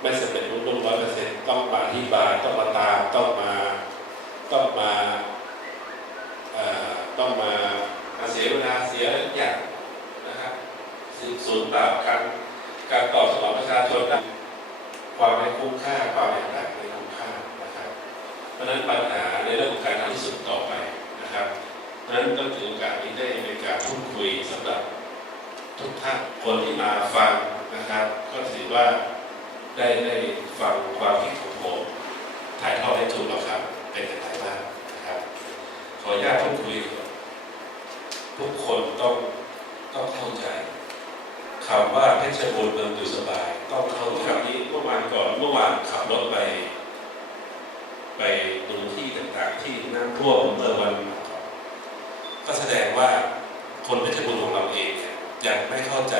ไม่สำเร็จรุ่งร้อยเปอร์เซ็นต์ต้องมาที่บานต้องมาตามต้องมาต้องมาเอ่อต้องมาเสียเวลาเสียอะไรทุกอย่างนะครับสูญเปล่าการการตอบสนองประชาชนนะความไม่คุ้มค่าความอย่างไรไม่คุ้มค่านะครับ เพราะฉะนั้นปัญหาในเรื่องของการทำที่สุดต่อไปนะครับเพราะฉะนั้นต้องถือโอกาสนี้ได้ในการพูดคุยสำหรับทุกท่านคนที่มาฟังนะครับ ก็ถือว่า ได้ได้ฟังความคิดของผมถ่ายทอดให้ถูกแล้วครับ เป็นอย่างไรบ้างนะครับ ขออนุญาตพูดคุยทุกคนต้องต้องเข้าใจคำว่าเพชรบูรณ์เมืองอยู่สบาย ต้องเข้าใจคำนี้เมื่อวานก่อนเมื่อวานขับรถไป ไปดูที่ต่างๆที่น้ำท่วมเมื่อวันก็แสดงว่าคนเพชรบูรณ์ของเราเองยังไม่เข้าใจ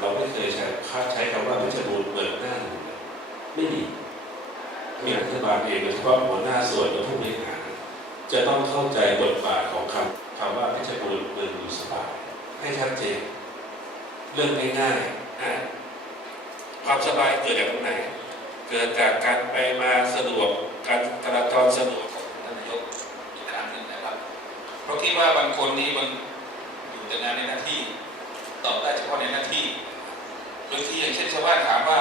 เราไม่เคยใช้ใช้คำว่าเพชรบูรณ์เมืองหน้าเลยไม่มีมีรัฐบาลเองโดยเฉพาะหัวหน้าส่วนและผู้บริหารจะต้องเข้าใจบทบาทของคำคำว่าเพชรบูรณ์เมืองอยู่สบายให้ชัดเจนเรื่องง่ายๆความสบายเกิดจากตรงไหน เกิดจากการไปมาสะดวกการจราจรสะดวกท่านนายกอีกครั้งหนึ่งนะครับ เพราะคิดว่าบางคนนี้มันอยู่แต่งานในหน้าที่ ตอบได้เฉพาะในหน้าที่ โดยที่อย่างเช่นชาวบ้านถามว่า